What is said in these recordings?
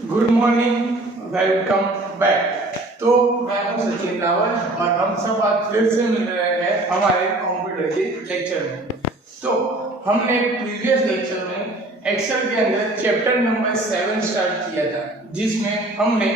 Good morning, welcome back. तो मैं हूं सचिन रावल और हम सब आज फिर से मिल रहे हैं हमारे कंप्यूटर के लेक्चर में। तो हमने प्रीवियस लेक्चर में एक्सेल के अंदर चैप्टर नंबर 7 स्टार्ट किया था, जिसमें हमने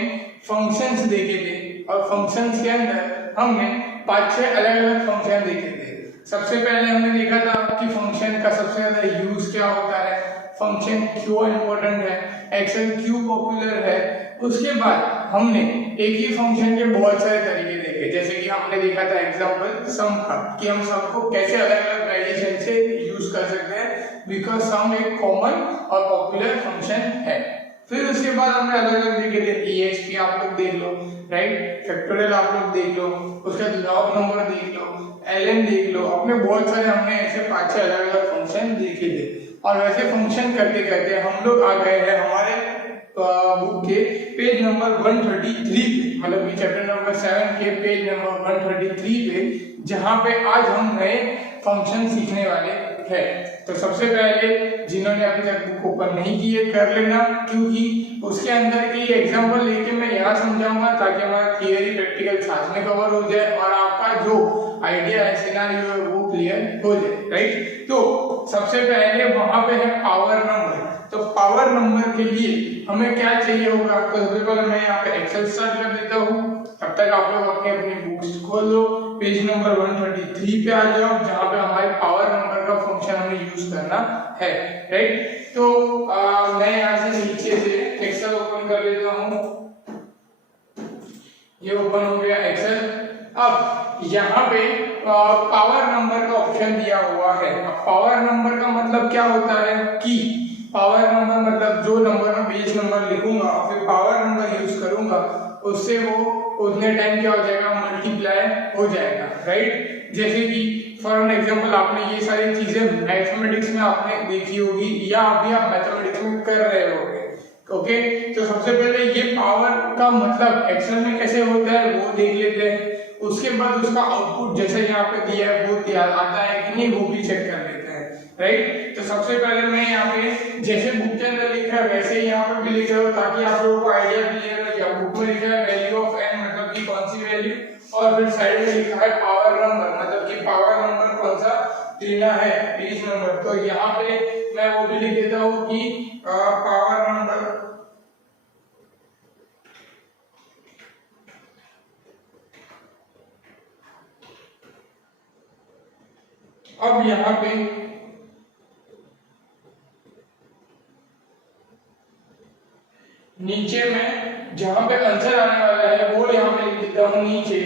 फंक्शंस देखे थे और फंक्शंस के अंदर हमने 5-6 अलग-अलग फंक्शन देखे थे। सबसे पहले हमने देखा था कि फंक्शन का सबसे ज्यादा यूज क्या होता है, फंक्शन क्यों इंपॉर्टेंट है, एक्सेल क्यों पॉपुलर है। उसके बाद हमने एक ही फंक्शन के बहुत सारे तरीके देखे, जैसे कि हमने देखा था एग्जांपल सम का, कि हम सम को कैसे अलग-अलग वेरिएशन से यूज कर सकते हैं, बिकॉज़ सम एक कॉमन और पॉपुलर फंक्शन है। फिर उसके बाद हमने अलग-अलग देखे थे, EXP आप लोग देख लो, राइट, फैक्टोरियल आप लोग देख लो, उसका लॉग नंबर देख लो, ln देख लो, अपने बहुत सारे हमने ऐसे 5-6 अलग-अलग फंक्शन देखे थे। और वैसे फंक्शन करते करते हम लोग आ गए हैं हमारे बुक के पेज नंबर 133 पे, मतलब कि चैप्टर नंबर 7 के पेज नंबर 133 पे, जहां पे आज हम नए फंक्शन सीखने वाले हैं। तो सबसे पहले जिन्होंने अभी तक बुक ओपन नहीं की है कर लेना, क्योंकि उसके अंदर की एग्जांपल लेके मैं यहाँ समझाऊंगा ताकि हमारा थियरी प्रैक्टिकल साथ में कवर हो जाए और आपका जो आइडिया है, सिनेरियो है, वो क्लियर हो जाए, राइट। तो सबसे पहले वहां पे है पावर नंबर। तो पावर नंबर के लिए हमें क्या चाहिए होगा, तो सबसे पहले मैं यहाँ पे एक्सेल स्टार्ट कर देता हूँ। तब तक आप लोग अपनी अपनी बुक्स खोल लो, पेज नंबर 133 पे आ जाओ, जहाँ पे हमारे पावर नंबर का फंक्शन हमें यूज करना है, राइट। तो मैं यहाँ से नीचे से एक्सेल ओपन कर लेता हूँ। ये ओपन हो गया एक्सेल। अब यहाँ पे पावर नंबर का ऑप्शन दिया हुआ है। अब पावर नंबर का मतलब क्या होता है कि पावर नंबर मतलब जो नंबर में बेस नंबर लिखूंगा और फिर पावर नंबर यूज करूंगा, उससे वो उतने टाइम क्या हो जाएगा, मल्टीप्लाई हो जाएगा, राइट। जैसे कि फॉर एन एग्जांपल आपने ये सारी चीजें मैथमेटिक्स में आपने देखी होगी या अभी आप मैथमेटिक्स में कर रहे होगे, ओके। तो सबसे पहले ये पावर का मतलब एक्सेल में कैसे होता है वो देख लेते हैं। उसके बाद उसका आउटपुट जैसे यहाँ पे दिया है वो आता है कि नहीं, वो भी चेक कर लेते हैं, राइट। तो सबसे पहले मैं यहाँ पे जैसे बुक के अंदर लिखा है वैसे ही यहाँ पे भी लिख रहा हूँ, ताकि आप लोगों को आइडिया क्लियर हो जाए। बुक में लिखा है वैल्यू ऑफ n, मतलब कि कौन सी वैल्यू, और फिर साइड में लिखा है पावर नंबर, मतलब कि पावर नंबर कौन सा लेना है, पेज नंबर। तो यहाँ पे मैं वो भी लिख देता हूँ कि पावर नंबर। अब यहाँ पे नीचे में जहां पे आंसर आने वाला है वो यहाँ पे लिख देता हूँ नीचे।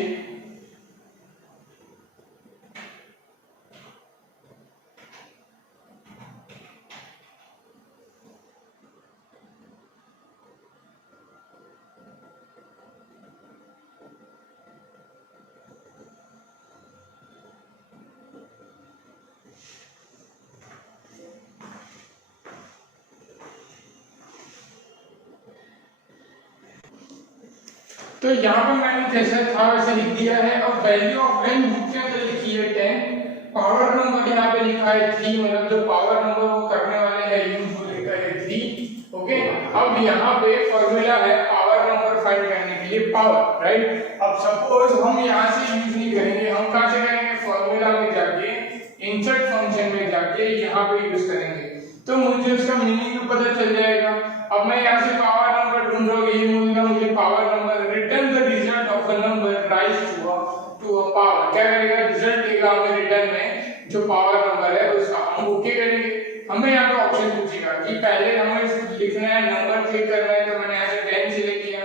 तो यहाँ पे मैंने जैसा था वैसे लिख दिया है। अब वैल्यू ऑफ n बुक के अंदर लिखी है 10, पावर नंबर यहाँ पे लिखा है 3, मतलब जो पावर नंबर वो करने वाले हैं यूज वो लिखा है 3, ओके। अब यहाँ पे फॉर्मूला है पावर नंबर फाइंड करने के लिए पावर, राइट। अब सपोज हम यहाँ से यूज नहीं करेंगे, हम कहाँ से करेंगे, फॉर्मूला में जाके इंसर्ट फंक्शन में जाके यहाँ पे यूज करेंगे, तो मुझे उसका मीनिंग तो पता चल जाएगा। अब मैं यहाँ से पावर नंबर ढूंढ रहा हूँ, ये बोलूंगा मुझे power number return the result of a number raise to a power. क्या करेगा, रिजल्ट देगा हमें रिटर्न में जो पावर नंबर है उसका, हम ओके करेंगे। हमें यहाँ पे ऑप्शन पूछेगा कि पहले हमें लिखना है, नंबर क्लिक करना है, तो मैंने यहाँ से 10 सिलेक्ट किया।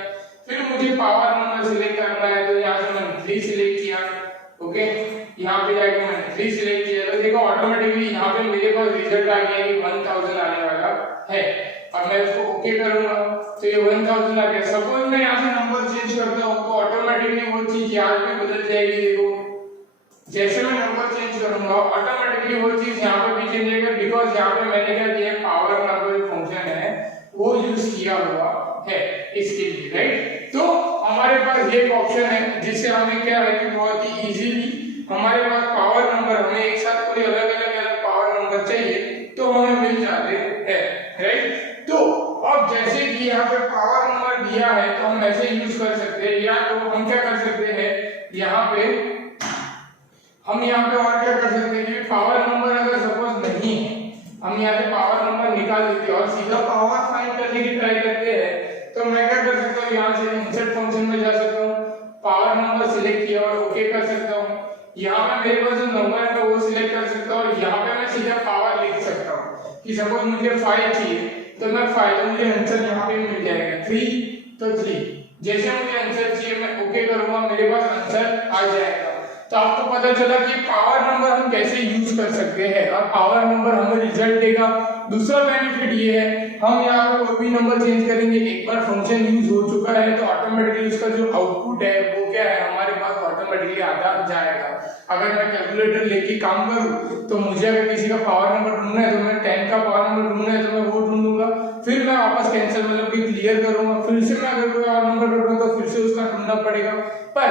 फिर मुझे पावर नंबर सिलेक्ट करना है, तो यहाँ से मैंने 3 सिलेक्ट किया, ओके। यहाँ पे जाके मैंने 3 सिलेक्ट किया, तो देखो ऑटोमेटिकली यहाँ पे मेरे पास रिजल्ट आ गया कि 1000 आने वाला है। अब मैं उसको ओके करूंगा तो ये 1000 आ गया। सपोज मैं यहाँ से नंबर चेंज करता हूँ तो ऑटोमेटिकली वो चीज यहाँ पे बदल जाएगी। देखो जैसे मैं नंबर चेंज करूंगा ऑटोमेटिकली वो चीज यहाँ पे भी चेंज होगा, बिकॉज यहाँ पे मैंने क्या किया, पावर नंबर फंक्शन है वो यूज किया हुआ है इसके लिए, राइट। तो हमारे पास ये एक ऑप्शन है जिससे हमें क्या है कि बहुत ही इजीली हमारे पास पावर नंबर, हमें एक साथ कोई अलग अलग पावर नंबर चाहिए तो हमें मिल जाते हैं, राइट। तो अब जैसे कि यहाँ पे पावर नंबर दिया है तो हम ऐसे यूज कर सकते हैं, या तो हम क्या कर सकते हैं यहाँ पे और क्या कर सकते हैं कि पावर नंबर अगर सपोज नहीं है, हम यहाँ से पावर नंबर निकाल देते हैं और सीधा पावर फाइंड करने की ट्राई करते हैं। तो मैं क्या कर सकता हूँ, यहाँ से इंसर्ट फंक्शन में जा सकता हूँ, पावर नंबर सिलेक्ट किया और ओके कर सकता हूँ। यहाँ पे मेरे पास जो नंबर है वो सिलेक्ट कर सकता हूँ और यहाँ पे मैं सीधा पावर लिख सकता हूँ कि सपोज मुझे 5 चाहिए तो मैं 5, तो मुझे आंसर यहाँ पे मिल जाएगा। 3 तो 3, जैसे मुझे आंसर चाहिए मैं ओके करूंगा, मेरे पास आंसर आ जाएगा। तो आपको पता चला कि पावर नंबर हम कैसे यूज कर सकते हैं और पावर नंबर हमें रिजल्ट देगा। दूसरा बेनिफिट ये है, हम यहाँ पे कोई भी नंबर चेंज करेंगे, एक बार फंक्शन यूज हो चुका है तो ऑटोमेटिकली उसका जो आउटपुट है वो क्या है हमारे पास ऑटोमेटिकली आता जाएगा। अगर मैं कैलकुलेटर लेके काम करूँ तो मुझे अगर किसी का पावर नंबर ढूंढना है तो मैं 10 का पावर नंबर ढूंढना है तो मैं वो ढूंढूंगा, फिर मैं वापस कैंसिल मतलब कि क्लियर करूंगा, फिर से मैं अगर कोई और नंबर ढूंढूंगा तो फिर से उसका ढूंढना पड़ेगा। पर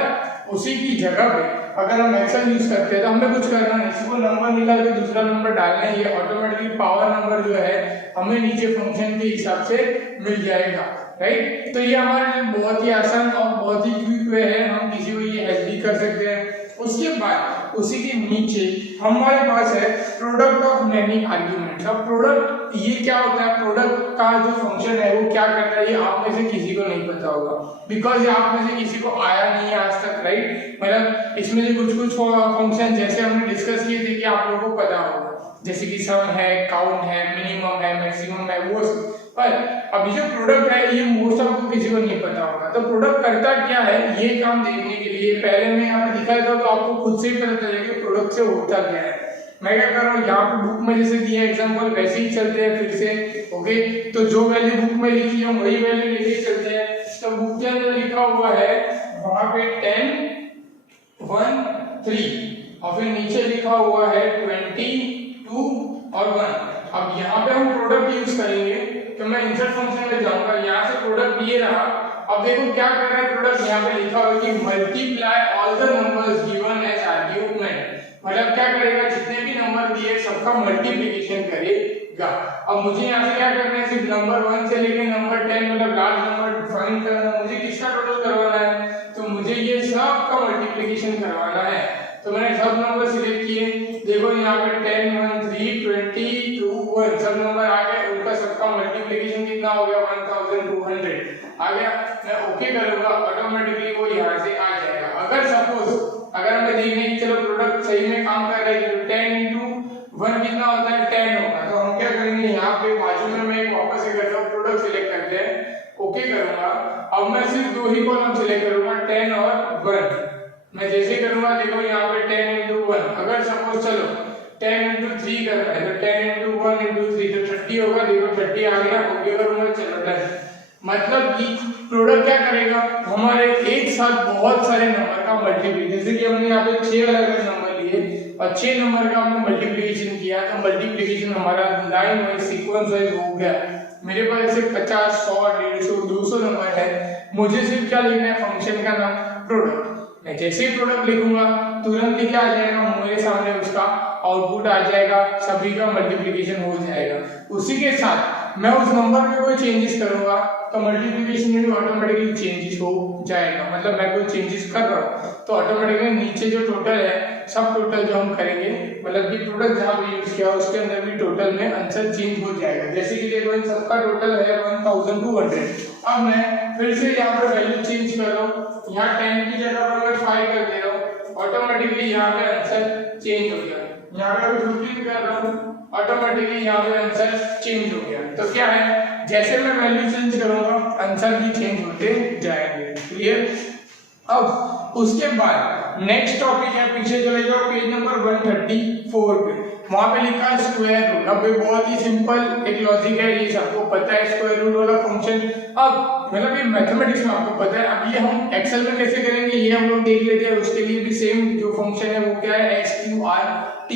उसी की जगह पे अगर हम एक्सेल यूज करते हैं तो हमें कुछ करना नहीं, सिर्फ नंबर निकाल के दूसरा नंबर डालना है, ये ऑटोमेटिकली पावर नंबर जो है हमें नीचे फंक्शन के हिसाब से मिल जाएगा, राइट। तो ये हमारे लिए बहुत ही आसान और बहुत ही क्विक वे है, हम किसी को ये हेल्प भी कर सकते हैं। उसके बाद उसी के नीचे हमारे पास है प्रोडक्ट ऑफ मेनी आर्ग्यूमेंट्स। अब प्रोडक्ट ये क्या होता है, प्रोडक्ट का जो फंक्शन है वो क्या करता है, ये आप में से किसी को नहीं पता होगा, बिकॉज ये आप में से किसी को आया नहीं है आज तक, राइट। मतलब इसमें से कुछ कुछ फंक्शन जैसे हमने डिस्कस किए थे कि आप लोगों को पता होगा, जैसे कि सम है, काउंट है, मिनिमम है, मैक्सिमम है, वो सब। पर अभी जो प्रोडक्ट है ये मोस्ट ऑफ को किसी को नहीं पता होगा। तो प्रोडक्ट करता क्या है ये काम देखने के लिए पहले मैं यहाँ पे दिखाया था तो आपको खुद से ही पता चलेगा कि प्रोडक्ट से होता क्या है। मैं क्या कर रहा हूँ, यहाँ पे बुक में जैसे दिया एग्जांपल वैसे ही चलते हैं फिर से, ओके। तो जो वैल्यू बुक में लिखी है वही वैल्यू लेके चलते हैं। तो बुक के अंदर लिखा हुआ है वहां पे 10 1 3 और फिर नीचे लिखा हुआ है 20 2 और 1। अब यहाँ पे हम प्रोडक्ट यूज करेंगे तो मैं इंसर्ट फंक्शन में जाऊंगा, यहाँ से प्रोडक्ट ये रहा। अब देखो क्या कर रहा है प्रोडक्ट, यहाँ पे लिखा हुआ है कि multiply all the numbers given as argument, मतलब क्या करेगा जितने भी नंबर दिए सबका मल्टीप्लिकेशन करेगा। अब मुझे यहाँ से क्या करना है, सिर्फ नंबर 1 से लेके नंबर 10 मतलब लार्ज नंबर फाइंड करना, मुझे किसका टोटल करवाना है, तो मुझे ये सब का मल्टीप्लिकेशन करवाना है। तो मैंने सब नंबर सिलेक्ट किए, देखो यहाँ पे 10 1 3 20 2 1 सब नंबर आ गए, उनका सबका मल्टीप्लिकेशन कितना हो गया 1200 आ गया। मैं ओके करूंगा, ऑटोमेटिकली वो यहाँ से आ जाएगा। अगर सपोज अगर हमें देखने की चलो प्रोडक्ट सही में काम कर रहा है तो 10 into 1 कितना होता है 10 होगा। तो हम क्या करेंगे, यहाँ पे बाजू में मैं एक वापस से करता हूँ, प्रोडक्ट सिलेक्ट करते हैं, ओके करूंगा। अब मैं सिर्फ दो ही कॉलम सिलेक्ट करूंगा 10 और 1। मैं जैसे करूंगा देखो यहाँ पे 10 into 1, अगर सपोज चलो 10 into 3 कर रहा है तो 10 into 1 into 3 तो 30 होगा, देखो 30 आ गया, ओके करूंगा, चलो डन। मतलब कि प्रोडक्ट क्या करेगा, हमारे एक साथ बहुत सारे नंबर का मल्टीप्लिकेशन, जैसे कि हमने यहाँ पे 6 अलग-अलग नंबर लिए और 6 नंबर का हमने मल्टीप्लिकेशन किया तो मल्टीप्लिकेशन हमारा लाइन वाइज सीक्वेंस वाइज हो गया। मेरे पास ऐसे 50 100 150 200 नंबर है, मुझे सिर्फ क्या लिखना है फंक्शन का नाम प्रोडक्ट। मैं जैसे ही प्रोडक्ट लिखूंगा तुरंत ही क्या आ जाएगा, मेरे सामने उसका आउटपुट आ जाएगा, सभी का मल्टीप्लिकेशन हो जाएगा। उसी के साथ मैं उस नंबर में कोई चेंजेस करूंगा तो मल्टीप्लिकेशन में भी ऑटोमेटिकली चेंजेस हो जाएगा। मतलब मैं कोई चेंजेस कर रहा हूँ तो ऑटोमेटिकली नीचे जो टोटल है सब टोटल जो हम करेंगे, मतलब कि प्रोडक्ट जहाँ पे यूज किया उसके अंदर भी टोटल में आंसर चेंज हो जाएगा। जैसे कि देखो इन सबका टोटल है 1200। अब मैं फिर से यहाँ पर वैल्यू चेंज कर रहा हूँ, यहाँ 10 की जगह पर मैं 5 कर दे रहा हूँ, ऑटोमेटिकली यहाँ पे आंसर चेंज हो गया। यहाँ पे 15 कर रहा हूँ, ऑटोमेटिकली यहाँ पे आंसर चेंज हो गया। तो क्या है, जैसे मैं वैल्यू चेंज करूंगा आंसर भी चेंज होते जाएंगे। क्लियर। अब उसके बाद नेक्स्ट टॉपिक है, पीछे चले जाओ पेज नंबर 134 पे, वहां पे लिखा है स्क्वायर रूट। अब ये बहुत ही सिंपल एक लॉजिक है, ये सबको पता है स्क्वायर रूट वाला फंक्शन। अब मतलब ये मैथमेटिक्स में आपको पता है, अब ये हम एक्सेल में कैसे करेंगे ये हम लोग देख लेते हैं। उसके लिए भी सेम जो फंक्शन है वो क्या है, SQRT,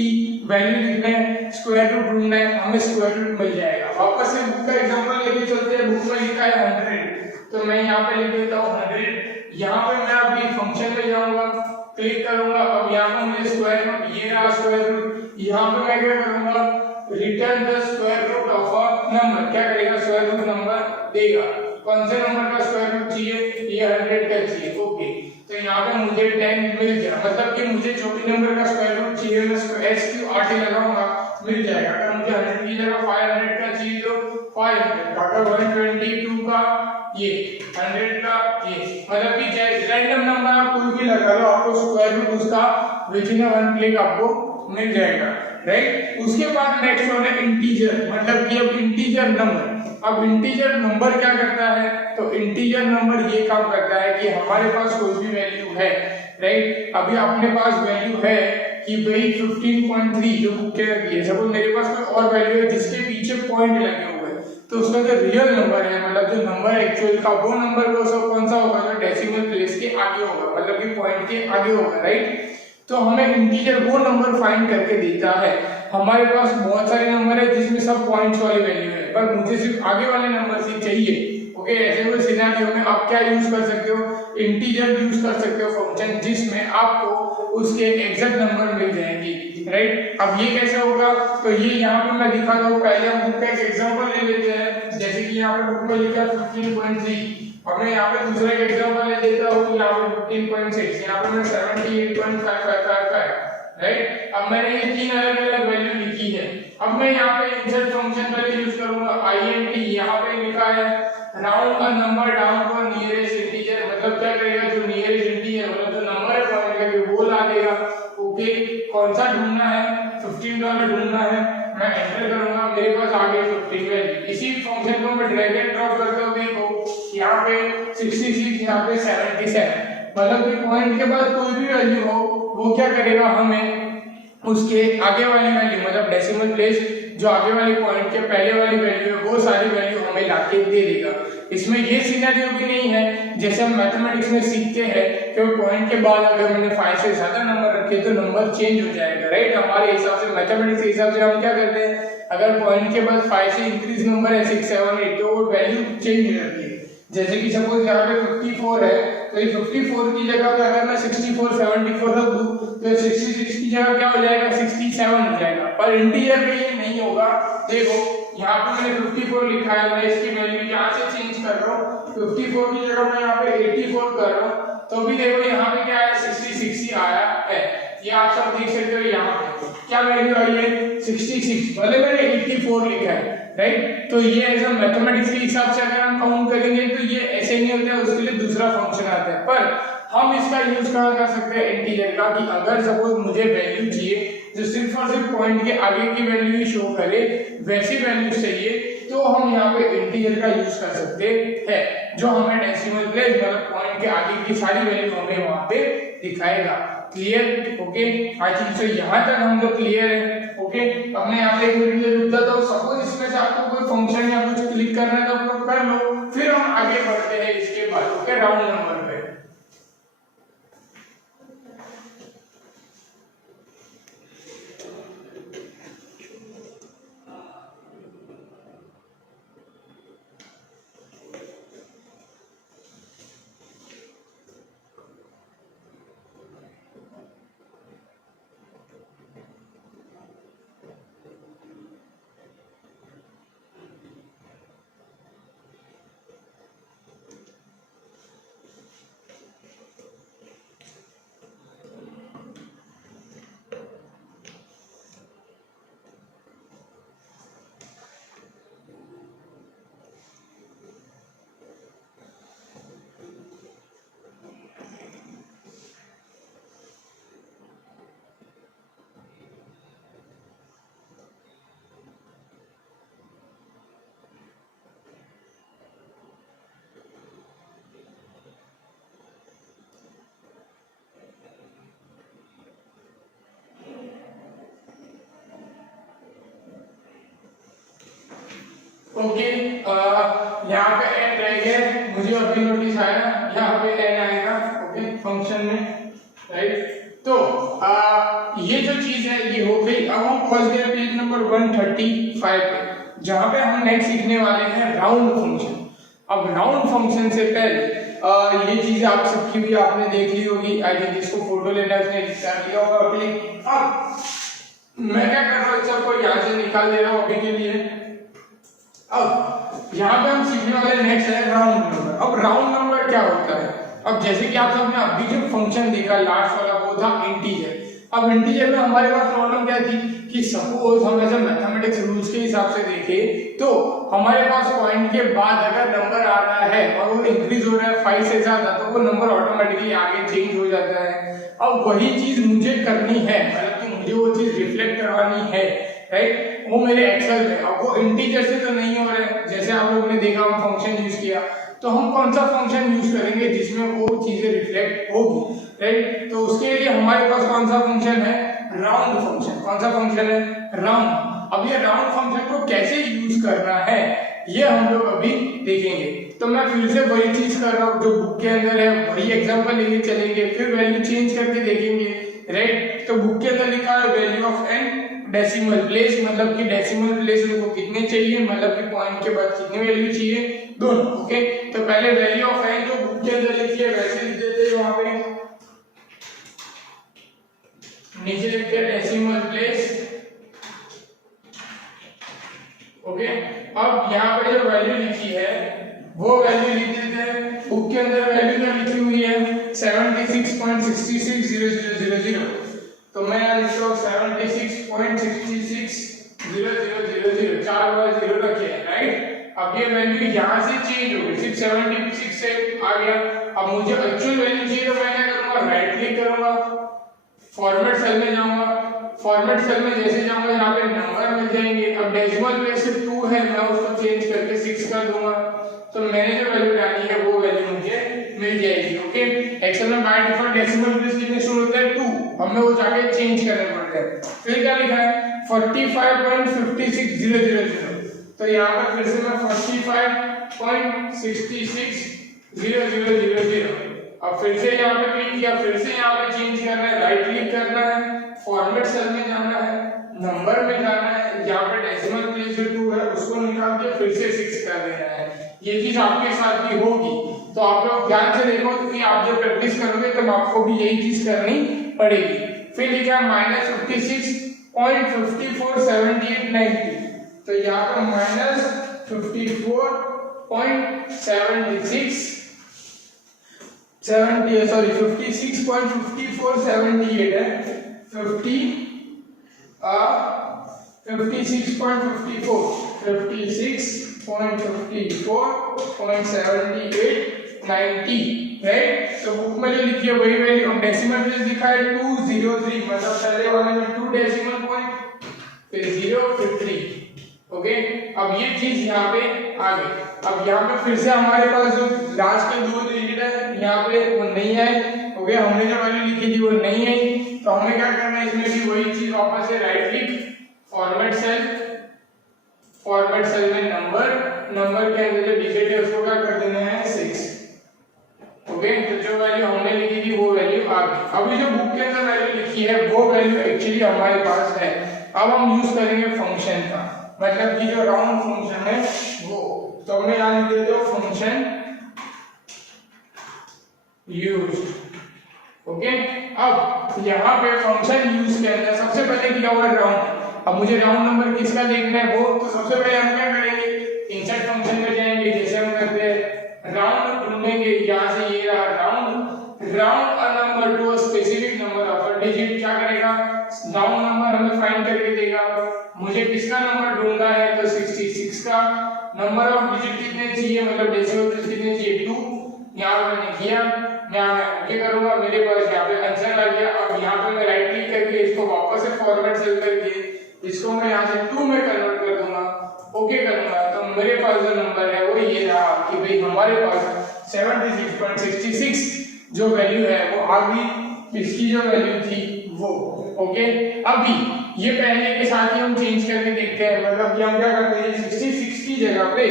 वैल्यू लिखना है, स्क्वायर रूट ढूंढना है, हमें स्क्वायर रूट मिल जाएगा। वापस से बुक का एग्जांपल लेके चलते हैं, बुक में लिखा है 100, तो मैं यहाँ पे लिख देता हूँ 100। यहाँ पे मैं अभी फंक्शन में जाऊंगा, क्लिक करूंगा, अब यहाँ पे मुझे स्क्वायर रूट, ये रहा स्क्वायर रूट। यहाँ पे मैं क्या करूंगा, return the square root of a number, क्या करेगा स्क्वायर रूट नंबर देगा। कौन से नंबर का स्क्वायर रूट चाहिए, ये 100 का चाहिए। ओके, तो यहाँ पे मुझे 10 मिल गया, मतलब कि मुझे जो भी नंबर का स्क्वायर रूट चाहिए मैं एस क्यू आर टी लगाऊंगा, मिल जाएगा। अगर मुझे 100 की जगह 500 का चाहिए तो 500, अगर 122 का ये 100 का ये, मतलब कि रैंडम नंबर आप कोई भी लगा लो, आपको स्क्वायर रूट उसका विद इन वन क्लिक आपको मिल जाएगा, राइट। उसके बाद नेक्स्ट वन है इंटीजर, मतलब कि अब इंटीजर नंबर। अब इंटीजर नंबर क्या करता है, तो इंटीजर नंबर ये काम करता है कि हमारे पास कोई भी वैल्यू है, राइट। अभी अपने पास वैल्यू है कि भाई 15.3 जो बुक के रखी है, सपोज मेरे पास कोई और वैल्यू है जिसके पीछे पॉइंट लगे हुए हैं, तो उसका जो रियल नंबर है, मतलब जो नंबर एक्चुअल का, वो नंबर को सब कौन सा होगा, जो डेसिमल प्लेस के आगे होगा, मतलब कि पॉइंट के आगे होगा, राइट। तो हमें इंटीजर वो नंबर फाइंड करके देता है। हमारे पास बहुत सारे नंबर है जिसमें सब पॉइंट्स वाली वैल्यू है, पर मुझे सिर्फ आगे वाले नंबर ही चाहिए। ओके, ऐसे कोई सिनेरियो में आप क्या यूज कर सकते हो, इंटीजर यूज कर सकते हो फंक्शन जिसमें आपको उसके एग्जैक्ट नंबर मिल जाएंगे, राइट। अब ये कैसे होगा, तो ये यहाँ पे मैं दिखा दूं। पहले हम बुक का एक एग्जांपल ले लेते हैं, जैसे कि यहाँ पे बुक में लिखा है 15.3, अब मैं यहाँ पे दूसरा एक एग्जांपल ले लेता हूँ, यहाँ पे 15.6, यहाँ पे मैं 78.555, राइट। अब मैंने ये तीन अलग अलग वैल्यू लिखी है। अब मैं यहाँ पे इंसर्ट फंक्शन पहले यूज करूंगा, int, यहाँ पे लिखा है round a number down to nearest integer, मतलब क्या करेगा, जो नियरेस्ट इंटीजर मतलब जो नंबर है पॉइंट करके वो ला देगा। ओके, कौन सा ढूंढना है, 15 वाला ढूंढना है, मैं एंटर करूंगा, मेरे पास आ गई 15 वैल्यू। इसी फंक्शन को मैं ड्रैग एंड ड्रॉप करता हूं, देखो यहाँ पे 66, यहाँ पे 77, मतलब कि पॉइंट के बाद कोई भी वैल्यू हो वो क्या करेगा, हमें उसके आगे वाली वैल्यू, मतलब डेसिमल प्लेस जो आगे वाली पॉइंट के पहले वाली वैल्यू है, वो सारी वैल्यू हमें लाके दे देगा। इसमें ये सिनेरियो भी नहीं है जैसे हम मैथमेटिक्स में सीखते हैं कि पॉइंट के बाद अगर मैंने 5 से ज्यादा नंबर रखे तो नंबर चेंज हो जाएगा, राइट। हमारे हिसाब से, मैथमेटिक्स के हिसाब से हम क्या करते हैं, अगर पॉइंट के बाद 5 से इंक्रीज नंबर है 6, 7, 8, तो वो वैल्यू चेंज हो जाती है। जैसे कि सपोज यहाँ पे 54 है, तो ये 54 की जगह पे अगर मैं 64, 74 रख दूं तो 66 की जगह क्या हो जाएगा, 67 हो जाएगा। पर इंटीजर में ये नहीं होगा। देखो यहाँ पे मैंने 54 लिखा है, मैं इसकी वैल्यू यहाँ से चेंज कर रहा हूँ, 54 की जगह मैं यहाँ पे 84 कर रहा हूँ, तो भी देखो यहाँ पे क्या है, 66 ही आया है। ये आप सब देख सकते हो, यहाँ पे क्या वैल्यू आई है, 66, भले मैंने 84 लिखा है, राइट। तो ये एज अ मैथमेटिक्स के हिसाब से अगर हम काउंट करेंगे तो ये ऐसे नहीं होता है, उसके लिए दूसरा फंक्शन आता है। पर हम इसका यूज कहाँ कर सकते हैं, इंटीजर का, कि अगर सपोज मुझे वैल्यू चाहिए जो सिर्फ और सिर्फ पॉइंट के आगे की वैल्यू ही शो करे, वैसी वैल्यू चाहिए, तो हम यहाँ पे इंटीजर का यूज कर सकते हैं, जो हमें डेसिमल प्लेस मतलब पॉइंट के आगे की सारी वैल्यू हमें वहां पे दिखाएगा। Clear? Okay, I think so यहाँ तक हम लोग क्लियर है। ओके, अब मैं यहाँ पे एक वीडियो रुक जाता हूँ। सपोज इसमें से आपको कोई फंक्शन या कुछ क्लिक करना है तो आप लोग कर लो, फिर हम आगे बढ़ते हैं इसके बाद। ओके, राउंड नंबर पे। ओके, यहाँ पे एन रह गया, मुझे अभी नोटिस आया यहाँ पे एन आएगा। ओके, फंक्शन में, राइट। तो ये जो चीज है ये हो गई। अब हम पहुंच गए पेज नंबर 135 पे, जहाँ पे हम नेक्स्ट सीखने वाले हैं राउंड फंक्शन। अब राउंड फंक्शन से पहले ये चीज आप सबकी भी आपने देख ली होगी, आई थिंक इसको फोटो लेना उसने कर लिया होगा क्लिक। अब मैं क्या कर रहा हूँ, सबको यहाँ से निकाल दे रहा हूँ अभी के लिए। अब यहाँ पे हम सीखने वाले नेक्स्ट है राउंड नंबर। अब राउंड नंबर क्या होता है? अब जैसे कि आप सबने अभी जो फंक्शन देखा लास्ट वाला वो था इंटीजर। अब इंटीजर में हमारे पास प्रॉब्लम क्या थी कि सपोज हम ऐसे मैथमेटिक्स रूल्स के हिसाब से देखें तो हमारे पास पॉइंट के बाद अगर नंबर आ रहा है और वो इंक्रीज हो रहा है 5 से ज्यादा तो वो नंबर ऑटोमेटिकली आगे चेंज हो जाता है। अब वही चीज मुझे करनी है, मतलब कि मुझे वो चीज रिफ्लेक्ट करवानी है, राइट, वो मेरे एक्सेल में। अब वो इंटीजर से तो नहीं हो रहा है, जैसे आप लोगों ने देखा हम फंक्शन यूज किया, तो हम कौन सा फंक्शन यूज करेंगे जिसमें वो चीजें रिफ्लेक्ट होगी, राइट। तो उसके लिए हमारे पास कौन सा फंक्शन है? Round function. कौन सा फंक्शन है? राउंड। अब ये राउंड फंक्शन को कैसे यूज करना है ये हम लोग अभी देखेंगे। तो मैं फिर से वही चीज कर रहा हूँ जो बुक के अंदर है, वही एग्जांपल लेके चलेंगे, फिर वैल्यू चेंज करके देखेंगे, राइट। तो बुक के अंदर लिखा है value of n decimal place, मतलब कि डेसिमल प्लेस उनको कितने चाहिए, मतलब कि पॉइंट के बाद कितनी वैल्यू चाहिए, दोनों। ओके, तो पहले वैल्यू ऑफ एन जो बुक के अंदर लिखी है वैसे लिख देते हैं, वहां पे नीचे लिखते हैं डेसिमल प्लेस। ओके, अब यहाँ पे जो वैल्यू लिखी है वो वैल्यू लिख देते हैं। बुक के अंदर वैल्यू क्या लिखी हुई है? 76.660000। तो मैं यहाँ लिख रहा हूँ 76.660000, 4 बार 0 रखे हैं, राइट। अब ये वैल्यू यहाँ से चेंज हो गई, सिर्फ 76 से आ गया। अब मुझे एक्चुअल वैल्यू चाहिए तो मैं क्या करूँगा? राइट क्लिक करूँगा, फॉर्मेट सेल में जाऊंगा, फॉर्मेट सेल में जैसे जाऊंगा यहाँ पे नंबर मिल जाएंगे। अब डेसिमल प्लेस से 2 है, मैं उसको चेंज करके 6 कर दूंगा, तो मैंने जो वैल्यू डाली है वो वैल्यू मुझे मिल जाएगी। ओके, एक्सेल में बाय डिफॉल्ट डेसिमल प्लेस कितने शुरू होते हैं? 2, हमें वो जाके चेंज करने पड़ते हैं। फिर क्या लिखा है? 45.56000। तो यहाँ पे फिर से मैं 45.660000। अब फिर से यहाँ पे क्लिक किया, फिर से यहाँ पे चेंज करना है, राइट क्लिक करना है, फॉर्मेट सेल में जाना है, नंबर में जाना है, यहाँ पे डेसिमल प्लेस जो 2 है उसको निकाल के फिर से 6 कर देना है। ये चीज आपके साथ भी होगी, तो आप लोग ध्यान से देखो कि आप जब प्रैक्टिस करोगे तब आपको भी यही चीज करनी पड़ेगी। फिर लिखा -56.547890, तो यहाँ पे -56.5478 है 56.547890, राइट। तो बुक में जो लिखी है वही वैल्यू, डेसिमल प्लेस लिखा है 203, मतलब पहले वाले में 2 डेसिमल पॉइंट, फिर 0 फिर 3। ओके, अब ये चीज यहाँ पे आ गई। अब यहाँ पे फिर से हमारे पास जो लास्ट के 2 डिजिट है यहाँ पे वो नहीं है। ओके, हमने जो वैल्यू लिखी थी वो नहीं है, तो हमें क्या करना है इसमें भी वही चीज वापस से right click, format cell, format cell में नंबर, नंबर के अंदर जो डिजिट है उसको क्या कर देना है? 6। ओके, तो जो वैल्यू हमने लिखी थी वो वैल्यू आ गई। अभी जो बुक के अंदर वैल्यू लिखी है वो वैल्यू एक्चुअली हमारे पास है। अब हम यूज करेंगे फंक्शन का, मतलब कि जो राउंड फंक्शन है वो, तो हमने यहाँ लिख देते हो फंक्शन यूज्ड। ओके, अब यहाँ पे फंक्शन यूज के अंदर सबसे पहले क्या हुआ? राउंड। अब मुझे राउंड नंबर किसका देखना है वो, तो सबसे पहले हम क्या करेंगे? इंसर्ट फंक्शन में जाएंगे, जैसे हम करते हैं राउंड ढूंढेंगे, यहाँ से ये रहा round, round a number to a specific number of a digit. क्या करेगा? राउंड नंबर हमें फाइंड करके देगा। मुझे किसका नंबर ढूंढना है? तो 66 का। नंबर ऑफ डिजिट कितने चाहिए, मतलब डेसिमल प्लेस कितने चाहिए? 2। यहाँ मैंने किया, यहाँ मैं ओके करूंगा, मेरे पास यहाँ पे आंसर आ गया। अब यहाँ पे मैं राइट क्लिक करके इसको वापस से फॉर्मेट सेल करके इसको मैं यहाँ से 2 में कन्वर्ट कर दूंगा, ओके करूंगा, तो मेरे पास जो नंबर है वो ये रहा कि भाई हमारे पास 76.66 जो वैल्यू है वो आ गई, इसकी जो वैल्यू थी वो। ओके, अभी ये पहले के साथ ही हम चेंज करके देखते हैं, मतलब कि हम क्या करते हैं 66 की जगह पे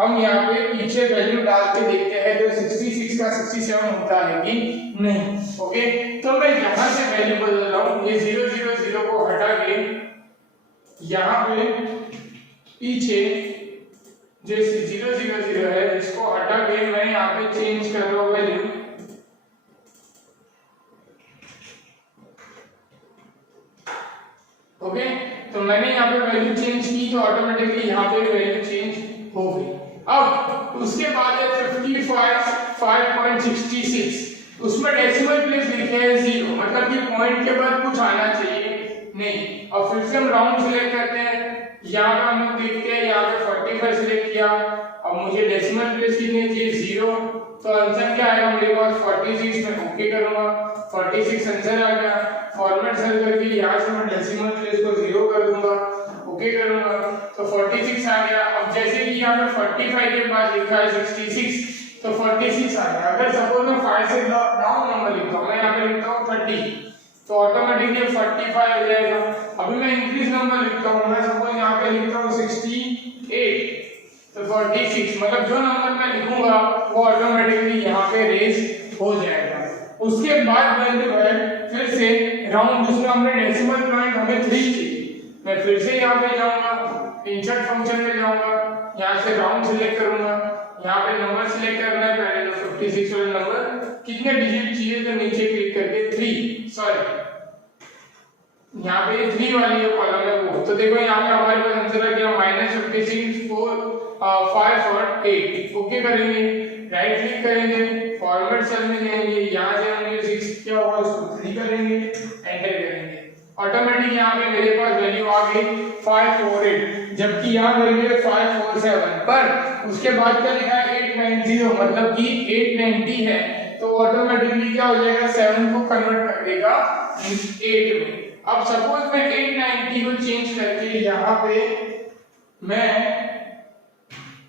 हम यहाँ पे पीछे वैल्यू डाल के देखते हैं तो 66 का 67 होता है कि नहीं। ओके, तो मैं यहाँ से वैल्यू बदल रहा हूँ, ये 000 को हटा के यहाँ पे पीछे जो 000 है इसको हटा के मैं यहाँ पे चेंज कर रहा हूँ वैल्यू। ओके, तो मैंने यहाँ पे वैल्यू चेंज की तो ऑटोमेटिकली यहाँ पे वैल्यू चेंज हो गई। अब उसके बाद है 55.66, उसमें डेसिमल प्लेस लिखे हैं 0, मतलब कि पॉइंट के बाद कुछ आना चाहिए नहीं। और फिर से हम राउंड सिलेक्ट करते हैं, यहाँ पे हम लोग देखते हैं यहाँ पे 45 सिलेक्ट किया, अब मुझे डेसिमल प्लेस कितनी चाहिए 0, तो आंसर क्या आएगा मेरे पास 46, में ओके करूंगा, 46 आंसर आ गया। फॉर्मेट सेल करके यहाँ से मैं डेसिमल प्लेस को 0 कर दूंगा, ओके करूंगा, तो 46 आ गया। अब जैसे कि यहाँ पे 45 के बाद लिखा है 66, तो 46 आ गया। अगर सपोज मैं 5 से डाउन नंबर लिखता हूँ, मैं यहाँ पे लिखता हूँ 30, तो ऑटोमेटिकली 45 हो जाएगा। अभी मैं इंक्रीज नंबर लिखता हूँ, मैं सपोज यहाँ पे लिखता हूँ 68, तो 46, मतलब जो नंबर मैं लिखूंगा वो ऑटोमेटिकली यहाँ पे रेज हो जाएगा। उसके बाद वैल्यू है फिर से राउंड, दूसरा हमने डेसिमल पॉइंट हमें 3 चाहिए, मैं फिर से यहाँ पे जाऊंगा, इंसर्ट फंक्शन में जाऊंगा, यहाँ से राउंड सिलेक्ट करूंगा, यहाँ पे नंबर सिलेक्ट करना है पहले, तो 56 वाला नंबर कितने डिजिट चाहिए, तो नीचे क्लिक करके 3, सॉरी यहाँ पे 3 वाली जो कॉलम है वो, तो देखो यहाँ पे हमारे पास आंसर आ गया -56 4 5 और 8, ओके करेंगे, राइट क्लिक करेंगे, फॉर्मेट सेल में जाएंगे, यहाँ से हमने 6 क्या होगा उसको 3 करेंगे, एंटर करेंगे, ऑटोमेटिक यहाँ पे मेरे पास वैल्यू आ गई 548, जबकि यहाँ वैल्यू है 547, पर उसके बाद क्या लिखा है 890, मतलब कि 890 है, तो ऑटोमेटिकली क्या हो जाएगा 7 को कन्वर्ट कर देगा 8 में। अब सपोज मैं 890 को चेंज करके यहाँ पे मैं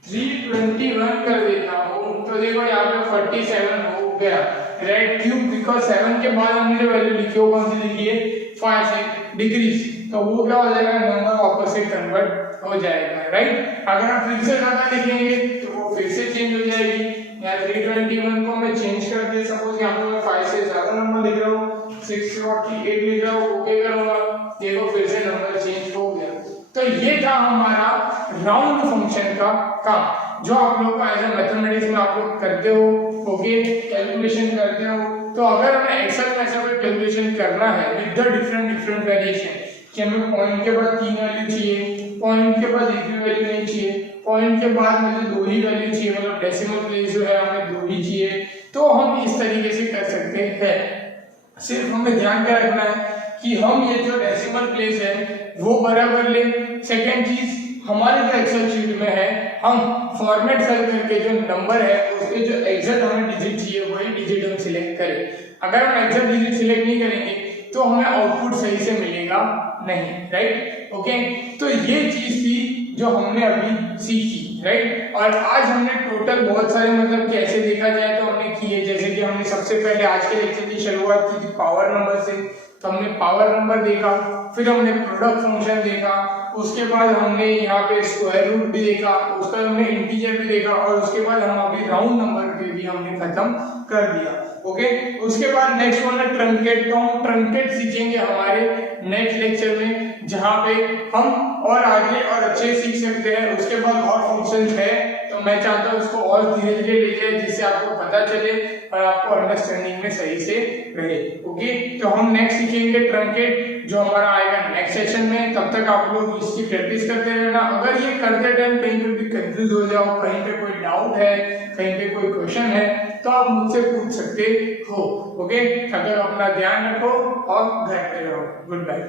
321 कर देता हूँ, तो देखो यहाँ पे 47 हो गया, रेड क्यूब, बिकॉज 7 के बाद हमने जो वैल्यू लिखी हो कौन सी लिखी है 5 से डिक्रीज, तो वो क्या हो जाएगा नंबर वापस से कन्वर्ट हो जाएगा, राइट। अगर हम फिर से ज्यादा लिखेंगे तो वो फिर से चेंज हो जाएगी, यहाँ 321 को मैं चेंज कर दे, सपोज यहाँ पे मैं 5 से ज्यादा नंबर लिख रहा हूँ, 648 लिख रहा हूँ, ओके करूंगा, देखो फिर से नंबर चेंज हो गया। तो ये था हमारा राउंड फंक्शन का काम, जो आप लोग का एज ए मैथमेटिक्स में आप लोग करते हो, ओके, कैलकुलेशन करते हो। तो अगर हमें एक्सेल में ऐसा कोई कैलकुलेशन करना है विद द डिफरेंट वेरिएशन, कि हमें पॉइंट के बाद 3 वैल्यू चाहिए, पॉइंट के बाद एक भी वैल्यू नहीं चाहिए, पॉइंट के बाद मुझे 2 ही वैल्यू चाहिए, मतलब डेसिमल प्लेस जो है हमें 2 ही चाहिए, तो हम इस तरीके से कर सकते हैं। सिर्फ हमें ध्यान क्या रखना है कि हम ये जो डेसिमल प्लेस है वो बराबर ले। सेकंड चीज, हमारे जो एक्सेल शीट में है हम फॉर्मेट सेल करके जो नंबर है उसके जो एग्जैक्ट हमें डिजिट चाहिए वही डिजिट हम सिलेक्ट करें। अगर हम एग्जैक्ट डिजिट सिलेक्ट नहीं करेंगे तो हमें आउटपुट सही से मिलेगा नहीं, राइट, ओके। तो ये चीज थी जो हमने अभी सीखी, राइट। और आज हमने टोटल बहुत सारे, मतलब कैसे देखा जाए तो हमने किए, जैसे कि हमने सबसे पहले आज के लेक्चर की शुरुआत की थी पावर नंबर से, तो हमने पावर नंबर देखा, फिर हमने प्रोडक्ट फंक्शन देखा, उसके बाद हमने यहाँ पे स्क्वायर रूट भी देखा, उसका हमने इंटीजर भी देखा, और उसके बाद हम अभी राउंड नंबर के भी हमने खत्म कर दिया, ओके। उसके बाद नेक्स्ट वन है ट्रंकेट, तो हम ट्रंकेट सीखेंगे हमारे नेक्स्ट लेक्चर में, जहाँ पे हम और आगे और अच्छे सीख सकते हैं। उसके बाद और फंक्शन है, तो मैं चाहता हूँ उसको और धीरे धीरे ले जाए जिससे आपको पता चले और आपको अंडरस्टैंडिंग में सही से रहे, ओके। तो हम नेक्स्ट सीखेंगे ट्रंकेट, जो हमारा आएगा नेक्स्ट सेशन में। तब तक आप लोग इसकी प्रैक्टिस करते रहना। अगर ये करते टाइम कहीं पे भी कंफ्यूज हो जाओ, कहीं पे कोई डाउट है, कहीं पे कोई क्वेश्चन है, तो आप मुझसे पूछ सकते हो, ओके। तब तक अपना ध्यान रखो और घर पे रहो। Good bye.